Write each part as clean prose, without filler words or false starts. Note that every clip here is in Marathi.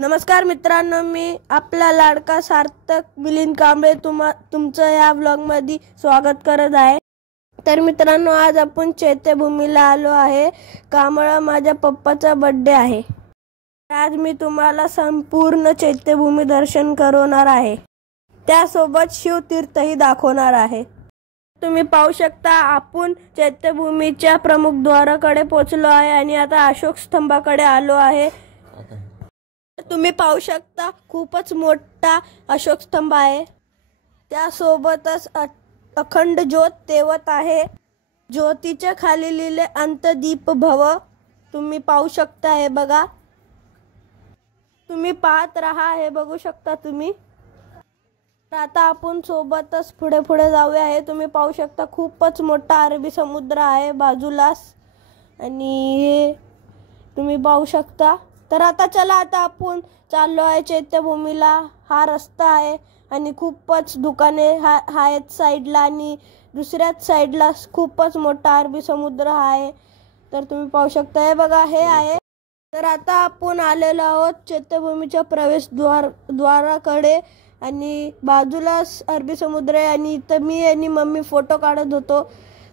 नमस्कार मित्रांनो, मी आपला लाडका सार्थक मिलिंद कांबळे तुमचं या व्लॉगमध्ये स्वागत करत आहे। तर मित्रांनो, आज आपण चैत्यभूमीला आलो आहे। कांबळा माझ्या पप्पाचा बर्थडे आहे। आज मी तुम्हाला संपूर्ण चैत्यभूमी दर्शन करवणार आहे, त्यासोबत शिवतीर्थही दाखवणार आहे। तुम्ही पाहू शकता, आपण चैत्यभूमीच्या प्रमुख द्वाराकडे पोहोचलो आहे आणि आता अशोक स्तंभाकडे आलो आहे। तुम्ही पाहू शकता, खूपच मोठा अशोक स्तंभ आहे। त्यासोबतच अखंड ज्योत तेवत आहे। ज्योतीच्या खाली लिहिले अंतदीप भव। तुम्ही पाहू शकता, हे बघा, तुम्ही पाहत राहा, हे बघू शकता तुम्ही। आता आपण सोबतच पुढे जाऊया। हे तुम्ही पाहू शकता, खूपच मोठा अरबी समुद्र आहे बाजूलाच, आणि हे तुम्ही पाहू शकता। तर आता चला, आता आपण चाललो आहे चैत्यभूमीला। हा रस्ता आहे आणि खूपच दुकाने आहेत साईडला, आणि दुसऱ्याच साईडला खूपच मोठा अरबी समुद्र आहे। तर तुम्ही पाहू शकता, हे बघा, हे आहे। तर आता आपण आलेलो आहोत चैत्यभूमीच्या द्वाराकडे, आणि बाजूलाच अरबी समुद्र आहे, आणि इथं मी आणि मम्मी फोटो काढत होतो।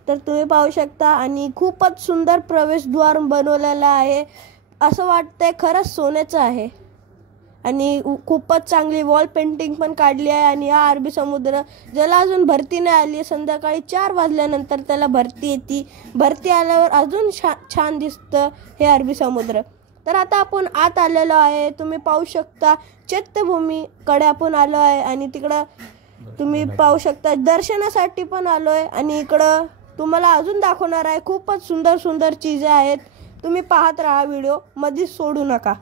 तर तुम्ही पाहू शकता, आणि खूपच सुंदर प्रवेशद्वार बनवलेला आहे। असं वाटतंय खरंच सोन्याचं आहे, आणि खूपच चांगली वॉल पेंटिंग पण काढली आहे। आणि हा अरबी समुद्र, ज्याला अजून भरती नाही आली, संध्याकाळी 4 वाजल्यानंतर त्याला भरती येते। भरती आल्यावर अजून छान दिसतं हे अरबी समुद्र। तर आता आपण आत आलेलो आहे। तुम्ही पाहू शकता, चैत्यभूमीकडे आपण आलो आहे, आणि तिकडं तुम्ही पाहू शकता दर्शनासाठी पण आलो आहे, आणि इकडं तुम्हाला अजून दाखवणार आहे। खूपच सुंदर सुंदर चीजे आहेत। तुम्ही पाहत राहा, व्हिडिओ मध्येच सोडू नका।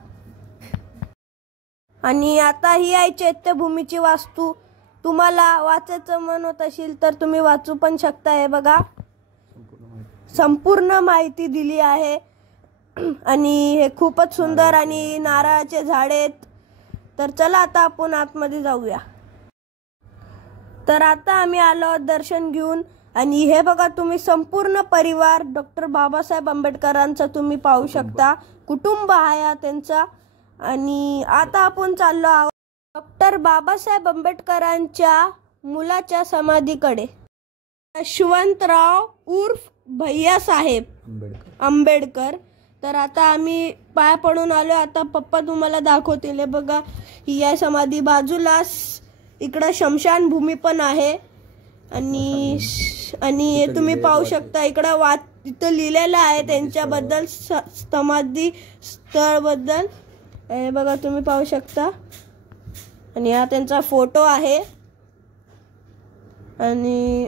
आणि आता ही आहे चैत्यभूमीची वास्तू। तुम्हाला वाचायचं मन होत असेल तर तुम्ही वाचू पण शकता। हे बघा, संपूर्ण माहिती दिली आहे, आणि हे खूपच सुंदर, आणि नारळाचे झाड आहेत। तर चला, आता आपण आतमध्ये जाऊया। तर आता आम्ही आलो आहोत दर्शन घेऊन, आणि हे बघा, तुम्ही संपूर्ण परिवार डॉक्टर बाबासाहेब आंबेडकरांचा तुम्ही पाहू शकता, कुटुंब आहे त्यांचा। आणि आता आपण चाललो आहोत डॉक्टर बाबासाहेब आंबेडकरांच्या मुलाच्या समाधीकडे, यशवंतराव उर्फ भैयासाहेब आंबेडकर। तर आता आम्ही पाया पडून आलो। आता पप्पा तुम्हाला दाखवतील। हे बघा, ही आहे समाधी। बाजूलाच इकडं शमशानभूमी पण आहे, आणि हे तुम्ही पाहू शकता, इकडं इथं लिहिलेलं आहे त्यांच्याबद्दल, समाधी स्थळ बद्दल। हे बघा, तुम्ही पाहू शकता, आणि हा त्यांचा फोटो आहे, आणि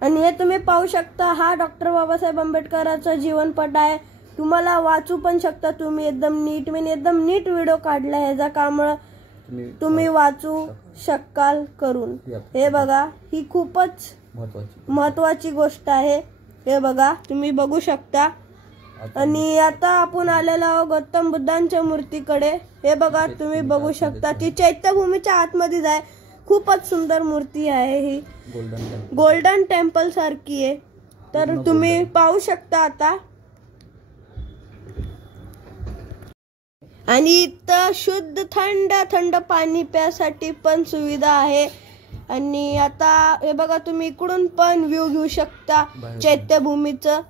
हे तुम्ही पाहू शकता, हा डॉक्टर बाबासाहेब आंबेडकरांचा जीवनपट आहे। तुम्हाला वाचू पण शकता तुम्ही। एकदम नीट व्हिडिओ काढला ह्याचा, कांबळा तुम्ही वाचू शकाल करून। हे बघा, ही खूपच महत्वाची गोष्ट आहे। हे बघा, तुम्ही बघू शकता। आणि आता आपण आलेलो आहोत गौतम बुद्धांच्या मूर्तीकडे। हे बघा, तुम्ही बघू शकता, ती चैत्यभूमीच्या आतमध्येच आहे। खूपच सुंदर मूर्ती आहे ही, गोल्डन टेम्पल सारखी आहे। तर तुम्ही पाहू शकता आता, आणि इथं शुद्ध थंड पाणी प्यासाठी पण सुविधा आहे। आणि आता हे बघा, तुम्ही इकडून पण व्ह्यू घेऊ शकता चैत्यभूमीचं।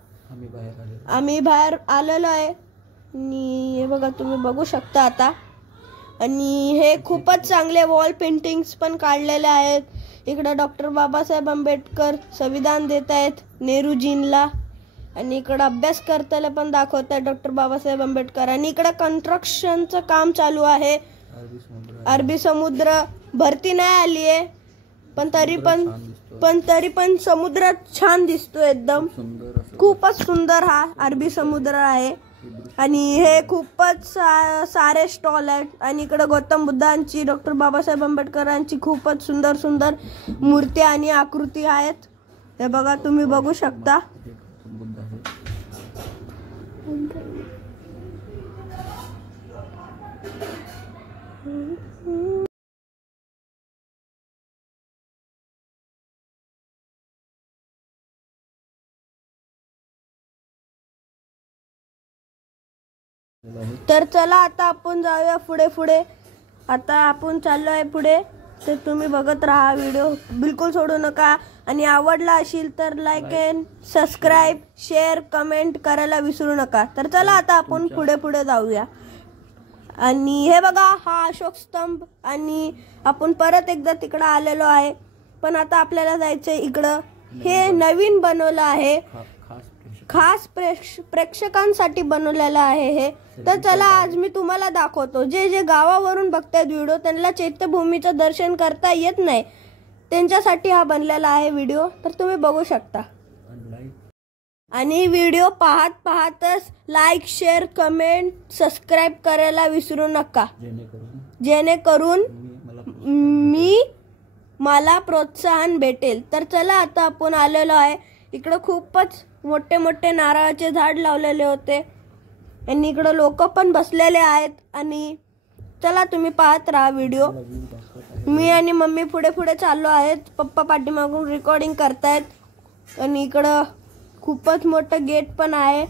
आम्ही बाहेर आलेलो आहे, आणि हे बघा, तुम्ही बघू शकता आता। आणि हे खूपच चांगले वॉल पेंटिंग्स पण काढलेले आहेत। इकडं डॉक्टर बाबासाहेब आंबेडकर संविधान देत आहेत नेहरूजींना, आणि इकडं अभ्यास करताना पण दाखवत आहे डॉक्टर बाबासाहेब आंबेडकर। आणि इकडं कन्स्ट्रक्शनचं काम चालू आहे। अरबी समुद्र भरती नाही आली आहे, पण तरी पण समुद्र छान दिसतो एकदम। खूपच सुंदर हा अरबी समुद्र आहे, आणि हे खूपच सारे स्टॉल आहेत। आणि इकडे गौतम बुद्धांची, डॉक्टर बाबासाहेब आंबेडकरांची खूपच सुंदर मूर्ती आणि आकृती आहेत। हे बघा, तुम्ही बघू शकता। तर चला आता आपण जाऊया पुढे पुढे. आता आपण चाललो आहे पुढे, तर तुम्ही बघत राहा व्हिडिओ, बिलकुल सोडू नका. आणि आवडला असेल तर like and subscribe, share, comment करायला विसरू नका. तर चला आता आपण पुढे पुढे जाऊया. आणि हे बघा, हा अशोक स्तंभ. आणि आपण परत एकदा तिकडं आलेलो आहे, पण आता आपल्याला जायचंय इकडं. हे नवीन बनवलं आहे, खास प्रेक्षकांसाठी बनवलेलं आहे हे. तर चला आज मी तुम्हाला दाखवतो. जे जे गावावरून बघतायत व्हिडिओ, त्यांना चैत्यभूमीचं दर्शन करता येत नाही, त्यांच्यासाठी हा बनलेला आहे व्हिडिओ. तर तुम्ही बघू शकता. आणि व्हिडिओ पाहतच लाईक, शेअर, कमेंट, सबस्क्राईब करायला विसरू नका, जेणेकरून मला प्रोत्साहन भेटेल. तर चला आता आपण आलेलो आहे इकडं. खूपच मोठे मोठे नारळाचे झाड लावलेले होते आणि इकडं लोक पण बसलेले आहेत. आणि चला तुम्ही पाहत राहा व्हिडिओ. मी आणि मम्मी पुढे पुढे चाललो आहेत, पप्पा पाठीमागून रेकॉर्डिंग करतायत. आणि इकडं खूपच मोठं गेट पण आहे.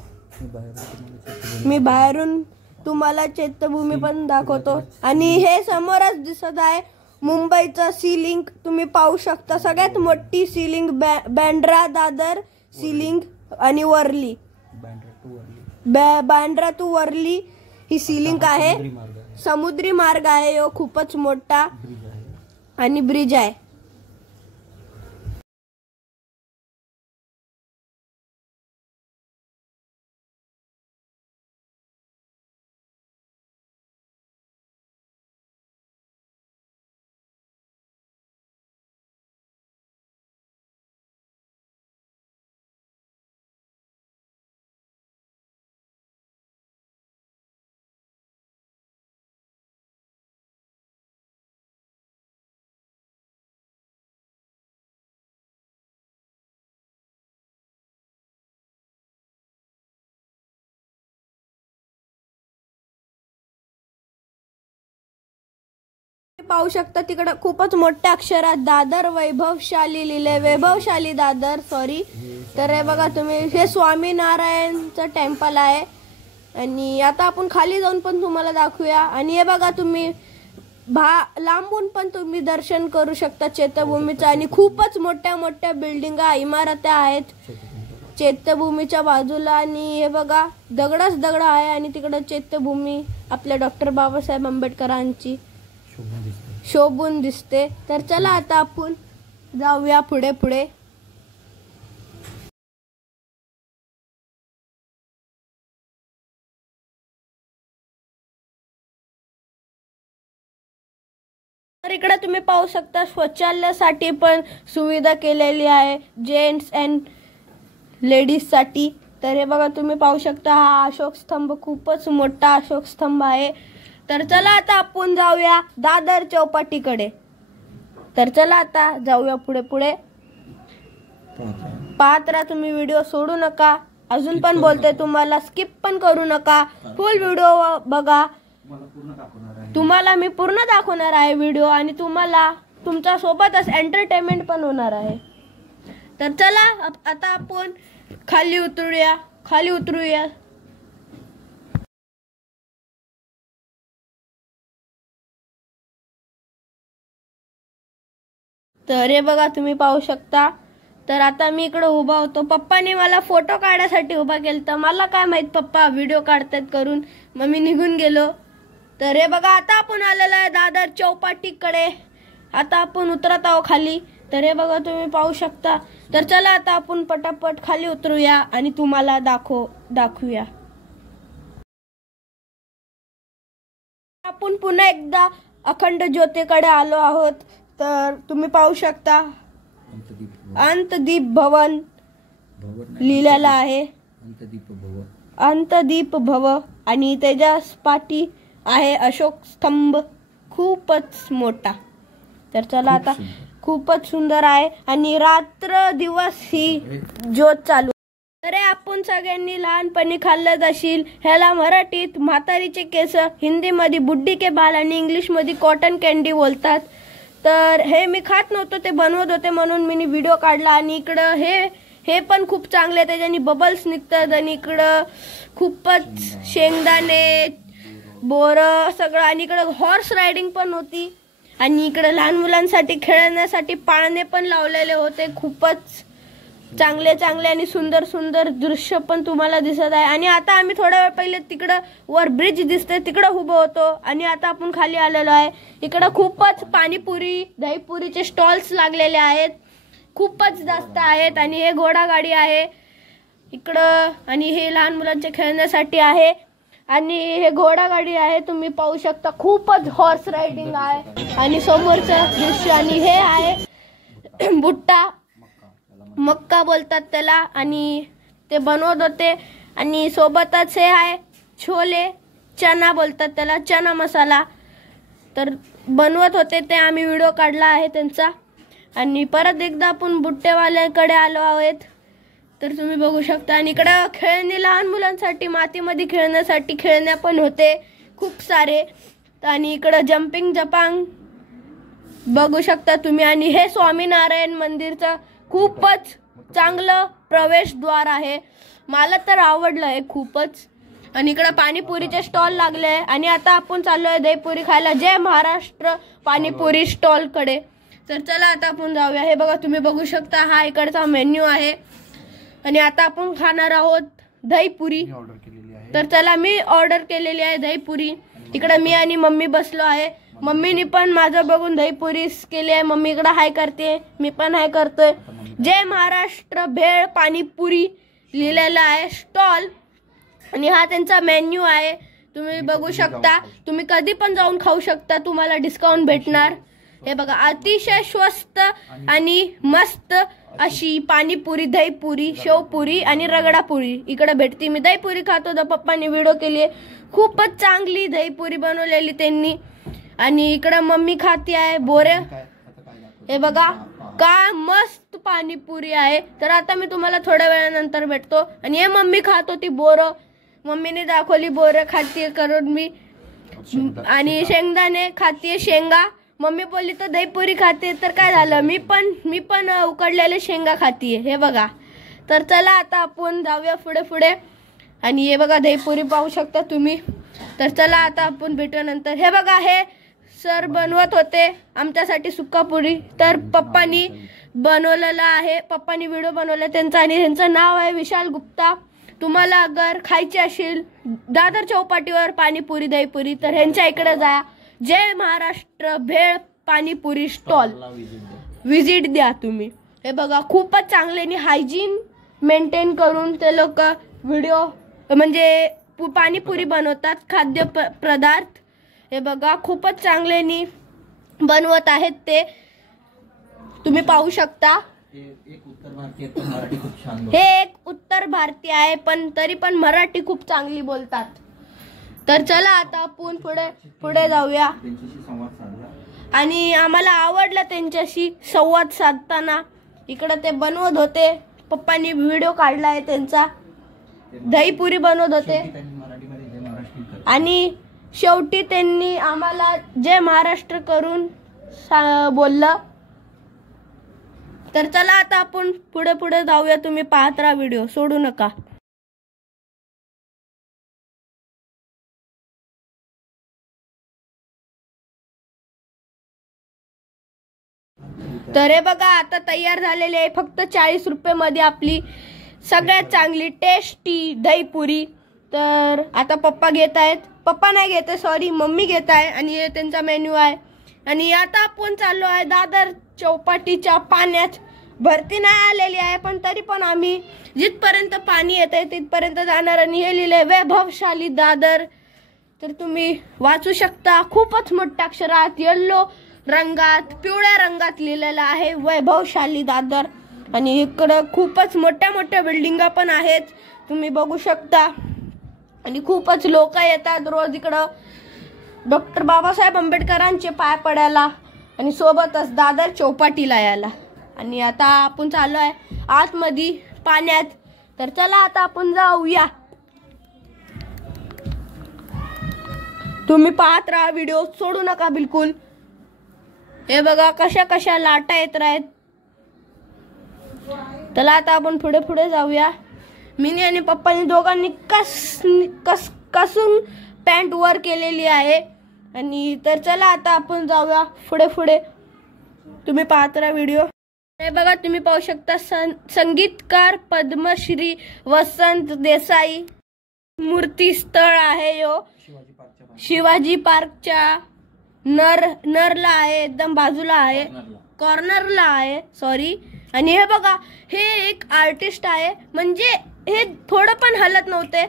मी बाहेरून तुम्हाला चैत्यभूमी पण दाखवतो. आणि हे समोरच दिसत आहे मुंबईचं सीलिंग, तुम्ही पाहू शकता. सगळ्यात मोठी सीलिंग बँड्रा दादर सीलिंग आणि वर्ली, बँड्रा टू वर्ली ही सीलिंग आहे. समुद्री मार्ग आहे, यो खूपच मोठा आणि ब्रिज आहे. पाहू शकता तिकडे खूपच मोठ्या अक्षरात दादर वैभवशाली लिहिले, वैभवशाली दादर, सॉरी. तर हे बघा तुम्ही, हे स्वामीनारायणचं टेम्पल आहे. आणि आता आपण खाली जाऊन पण तुम्हाला दाखवूया. आणि हे बघा तुम्ही लांबून पण तुम्ही दर्शन करू शकता चैत्यभूमीचं. आणि खूपच मोठ्या मोठ्या बिल्डिंगा, इमारत्या आहेत चैत्यभूमीच्या बाजूला. आणि हे बघा दगडच दगड आहे. आणि तिकडे चैत्यभूमी आपल्या डॉक्टर बाबासाहेब आंबेडकरांची शोभून दिसते. तर चला आता आपण जाऊया पुढे पुढे. तर इकडे तुम्ही पाहू शकता शौचालयासाठी पण सुविधा केलेली आहे, जेंट्स अँड लेडीज साठी. तर हे बघा तुम्ही पाहू शकता, हा अशोक स्तंभ खूपच मोठा अशोक स्तंभ आहे. तर चला आता आपण जाऊया दादर चौपाटीकडे. तर चला आता जाऊया पुढे पुढे. पाहत राहा तुम्ही, व्हिडिओ सोडू नका. अजून पण बोलते तुम्हाला, स्किप पण करू नका, फुल व्हिडिओ बघा. तुम्हाला मी पूर्ण दाखवणार आहे व्हिडिओ. आणि तुम्हाला तुमच्या सोबतच एंटरटेनमेंट पण होणार आहे. तर चला आता आपण खाली उतरूया. तर हे बघा तुम्ही पाहू शकता. तर आता मी इकडे उभा होतो, पप्पाने मला फोटो काढण्यासाठी उभा केलता. मला काय माहित पप्पा व्हिडिओ काढतात करून, मग मी निघून गेलो. तर हे बघा आता आपण आलेलो आहे दादर चौपाटीकडे. आता आपण उतरत आहोत खाली. तर हे बघा तुम्ही पाहू शकता. तर चला आता आपण पटापट खाली उतरूया आणि तुम्हाला दाखवूया. आपण पुन्हा एकदा अखंड ज्योतीकडे आलो आहोत. तर तुम्ही पाहू शकता अंतदीप भवन लिहिलेला आहे, अंतदीप भव. आणि त्याच्या पाठी आहे अशोक स्तंभ, खूपच मोठा. तर चला आता, खूपच सुंदर आहे. आणि रात्र दिवस ही ज्योत चालू. तर आपण सगळ्यांनी लहानपणी खाल्लं असेल. ह्याला मराठीत म्हातारीचे केस, हिंदीमध्ये बुड्डी के बाल आणि इंग्लिशमध्ये कॉटन कॅन्डी बोलतात. तर हे मी खात नव्हतो, ते बनवत होते म्हणून मी व्हिडिओ काढला. आणि इकडं हे पण खूप चांगले, त्याच्यानी बबल्स निघतात. आणि इकडं खूपच शेंगदाणे, बोर सगळं. आणि इकडं हॉर्स रायडिंग पण होती. आणि इकडे लहान मुलांसाठी खेळण्यासाठी पाळणे पण लावलेले होते. खूपच चांगले चांगले आणि सुंदर सुंदर दृश्य पण तुम्हाला दिसत आहे. आणि आता आम्ही थोड्या वेळ पहिले तिकडं वर ब्रिज दिसते तिकडं उभं होतो. आणि आता आपण खाली आलेलो आहे. इकडं खूपच पाणीपुरी, दहीपुरीचे स्टॉल्स लागलेले आहेत, खूपच जास्त आहेत. आणि हे घोडागाडी आहे इकडं. आणि हे लहान मुलांच्या खेळण्यासाठी आहे. आणि हे घोडागाडी आहे, तुम्ही पाहू शकता. खूपच हॉर्स रायडिंग आहे. आणि समोरचं दृश्य. आणि हे आहे भुट्टा, मक्का बोलतात त्याला. आणि ते बनवत होते. आणि सोबतच हे आहे छोले, चना बोलतात त्याला, चना मसाला. तर बनवत होते ते, आम्ही व्हिडिओ काढला आहे त्यांचा. आणि परत एकदा आपण बुट्टेवाल्याकडे आलो आहोत. तर तुम्ही बघू शकता. आणि इकडं खेळणी, लहान मुलांसाठी मातीमध्ये खेळण्यासाठी खेळण्या पण होते खूप सारे. आणि इकडं जम्पिंग जपांग बघू शकता तुम्ही. आणि हे स्वामीनारायण मंदिरचं खूपच चांगलं प्रवेशद्वार आहे, मला तर आवडलं आहे खूपच. आणि इकडं पाणीपुरीचे स्टॉल लागले आहे. आणि आता आपण चाललोय दहीपुरी खायला जय महाराष्ट्र पाणीपुरी स्टॉल कडे. तर चला आता आपण जाऊया. हे बघा, तुम्ही बघू शकता, हा इकडचा मेन्यू आहे. आणि आता आपण खाणार आहोत दहीपुरी. तर चला, मी ऑर्डर केलेली आहे दहीपुरी. इकडे मी आणि मम्मी बसलो आहे. मम्मीनी पण माझं बघून दहीपुरी केली आहे. मम्मी इकडे हाय करते, मी पण हाय करतोय. जय महाराष्ट्र भेळ पाणीपुरी लिहिलेला आहे स्टॉल. आणि हा त्यांचा मेन्यू आहे, तुम्ही बघू शकता. तुम्ही कधी पण जाऊन खाऊ शकता, तुम्हाला डिस्काउंट भेटणार. हे बघा, अतिशय स्वस्त आणि मस्त अशी पाणीपुरी, दहीपुरी, शेवपुरी आणि रगडापुरी इकडे भेटते. मी दहीपुरी खातो, तर पप्पांनी व्हिडिओ केली, खूपच चांगली दहीपुरी बनवलेली त्यांनी. आणि इकडे मम्मी खाती आहे बोरे. हे बघा, काय मस्त पाणीपुरी आहे. तर आता मी तुम्हाला थोड्या वेळानंतर भेटतो. आणि हे मम्मी खात होती बोरं, मम्मीने दाखवली बोरं खातीये करून मी. आणि शेंगदाणे खातीये, शेंगा. मम्मी बोलली तर दहीपुरी खाते, तर काय झालं, मी पण उकडलेले शेंगा खातीये. हे बघा. तर चला आता आपण जाऊया पुढे पुढे. आणि हे बघा, दहीपुरी पाहू शकता तुम्ही. तर चला आता आपण भेटूया नंतर. हे बघा, हे सर बनवत होते आमच्यासाठी सुक्कापुरी. तर पप्पांनी बनवलेला आहे, पप्पांनी व्हिडिओ बनवला त्यांचा. आणि त्यांचं नाव आहे विशाल गुप्ता. तुम्हाला अगर खायची असेल दादर चौपाटीवर पाणीपुरी, दहीपुरी, तर ह्यांच्या इकडे जा. जय महाराष्ट्र भेळ पाणीपुरी स्टॉल विजिट द्या तुम्ही. हे बघा, खूपच चांगल्याने हायजीन मेंटेन करून ते लोक व्हिडिओ म्हणजे पाणीपुरी बनवतात, खाद्य पदार्थ. हे बघा, खूपच चांगल्याने बनवत आहेत ते, तुम्ही पाहू शकता. हे एक उत्तर भारतीय आहे, पण तरी पण मराठी खूप चांगली बोलतात. तर चला आता आपण पुढे जाऊया. आणि आम्हाला आवडलं त्यांच्याशी संवाद साधताना. इकडे ते बनवत होते, पप्पांनी व्हिडिओ काढलाय त्यांचा, दहीपुरी बनवत होते. आणि शेवटी त्यांनी आम्हाला जय महाराष्ट्र करून बोललं. तर चला आता आपण पुढे जाऊया. तुम्ही पाहत राहा व्हिडिओ, सोडू नका. तर हे बघा, आता तयार झालेली आहे फक्त 40 रुपये मध्ये आपली सगळ्यात चांगली टेस्टी दहीपुरी. तर आता पप्पा घेत आहेत, पप्पा नाही घेते, सॉरी, मम्मी घेत आहे. आणि हे त्यांचा मेन्यू आहे. आणि आता आपण चाललो आहे दादर चौपाटीच्या पाण्यात. भरती नाही आलेली आहे, पण तरी पण आम्ही जिथपर्यंत पाणी येत आहे तिथपर्यंत जाणार. आणि हे लिहिलंय वैभवशाली दादर, तर तुम्ही वाचू शकता. खूपच मोठ्या अक्षरात येलो रंगात, पिवळ्या रंगात लिहिलेलं आहे वैभवशाली दादर. आणि इकडं खूपच मोठ्या मोठ्या बिल्डिंगा पण आहेत, तुम्ही बघू शकता. आणि खूपच लोक येतात रोज इकडं डॉक्टर बाबासाहेब आंबेडकरांचे पाय पडायला आणि सोबतच दादर चौपाटीला यायला. आणि आता आपण चाललो आहे आतमध्ये पाण्यात. तर चला आता आपण जाऊया. तुम्ही पाहत राहा व्हिडिओ, सोडू नका बिलकुल. हे बघा, कशा कशा लाटा येत आहेत. चला आता आपण पुढे पुढे जाऊया. मिनी आणि पप्पानी दोघांनी कसून पॅन्ट वर केलेली आहे. आणि तर चला आता आपण जाऊया पुढे पुढे. तुम्ही पाहत राहा व्हिडिओ. हे बघा, तुम्ही पाहू शकता संगीतकार पद्मश्री वसंत देसाई मूर्ती स्थळ आहे. यो शिवाजी पार्कच्या नरला आहे, एकदम बाजूला आहे, कॉर्नरला आहे, सॉरी. आणि हे बघा, हे एक आर्टिस्ट आहे. म्हणजे हे थोडं पण हलत नव्हते.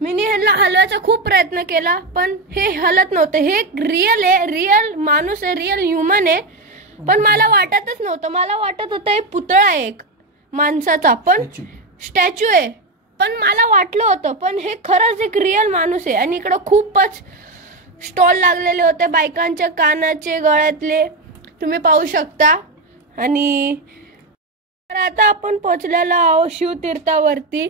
मिनी ह्यांना हलवायचा खूप प्रयत्न केला पण हे हलत नव्हते. हे रिअल आहे, रिअल माणूस आहे, रिअल ह्युमन आहे. पण मला वाटतच नव्हतं. मला वाटत होतं हे पुतळा आहे एक माणसाचा, पण स्टॅच्यू आहे. पण मला वाटलं होतं, पण हे खरंच एक रिअल माणूस आहे. आणि इकडं खूपच स्टॉल लागलेले होते बायकांच्या कानाचे, गळ्यातले, तुम्ही पाहू शकता. आणि तर आता आपण पोहोचलेलो आहोत शिवतीर्थावरती.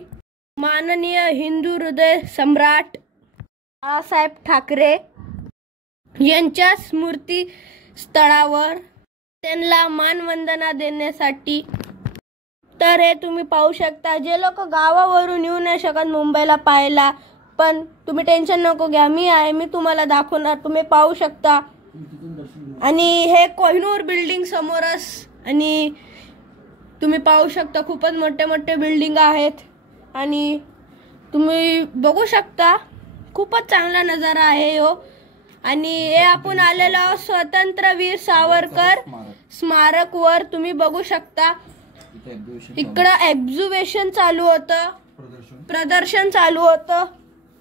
माननीय हिंदू हृदय सम्राट बाळासाहेब ठाकरे यांच्या स्मृती स्थळावर त्यांना मानवंदना देण्यासाठी. तर हे तुम्ही पाहू शकता. जे लोक गावावरून येऊ नाही शकत मुंबईला पाहायला, पण तुम्ही टेन्शन नको घ्या, मी आहे, मी तुम्हाला दाखवणार. तुम्ही पाहू शकता. आणि हे कोहिनूर बिल्डिंग समोरच. आणि तुम्ही पाहू शकता खूपच मोठे मोठे बिल्डिंग आहेत. आणि तुम्ही बघू शकता खूपच चांगला नजारा आहे हो. आणि हे आपण आलेलो आहोत स्वातंत्र्यवीर सावरकर स्मारक वर. तुम्ही बघू शकता इकडं एक्झिबिशन चालू होतं, प्रदर्शन चालू होतं.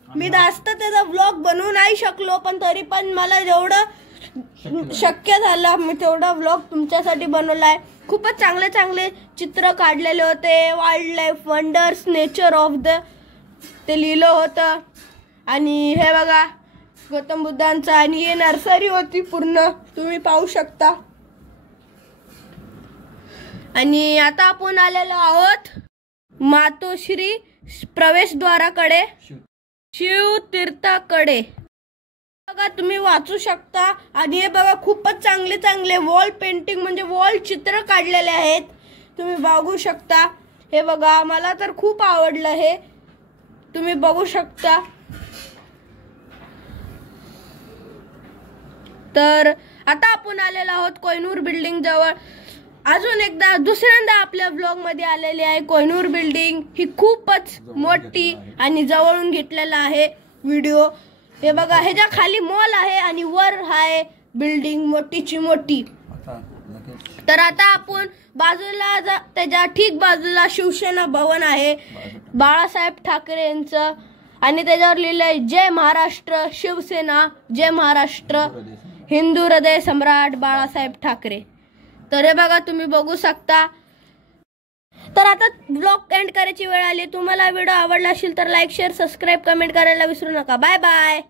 मी जास्त त्याचा व्लॉग बनवू नाही शकलो, पण तरी पण मला जेवढं शक्य झालं मी तेवढा व्लॉग तुमच्यासाठी बनवलाय. खूपच चांगले चांगले चित्र काढलेले होते. Wild life wonders, nature of the ते लिहिलं होतं. आणि हे बघा गौतम बुद्धांचा. आणि हे नर्सरी होती पूर्ण, तुम्ही पाहू शकता. आणि आता आपण आलेलो आहोत मातोश्री प्रवेशद्वाराकडे, शिवतीर्थाकडे. बघा तुम्ही वाचू शकता. आणि हे बघा खूपच चांगले चांगले वॉल पेंटिंग म्हणजे वॉल चित्र काढलेले आहेत, तुम्ही बघू शकता. हे बघा मला तर खूप आवडलं हे, तुम्ही बघू शकता. तर आता आपण आलेलो आहोत कोहिनूर बिल्डिंग जवळ. अजून एकदा दुसऱ्यांदा आपल्या ब्लॉग मध्ये आलेली आहे. कोहिनूर बिल्डिंग ही खूपच मोठी आणि जवळून घेतलेला आहे व्हिडिओ. हे बघा ह्याच्या खाली मॉल आहे आणि वर आहे बिल्डिंग मोठीची मोठी. तर आता आपण बाजूला त्याच्या ठीक बाजूला शिवसेना भवन आहे बाळासाहेब ठाकरे यांचं. आणि त्याच्यावर लिहिलंय जय महाराष्ट्र शिवसेना, जय महाराष्ट्र हिंदू हृदय सम्राट बाळासाहेब ठाकरे. तर हे बघा तुम्ही बघू शकता. तर आता ब्लॉग एंड करायची वेळ आली. तुम्हाला व्हिडिओ आवडला असेल तर लाईक, शेअर, सबस्क्राईब, कमेंट करायला विसरू नका. Bye bye.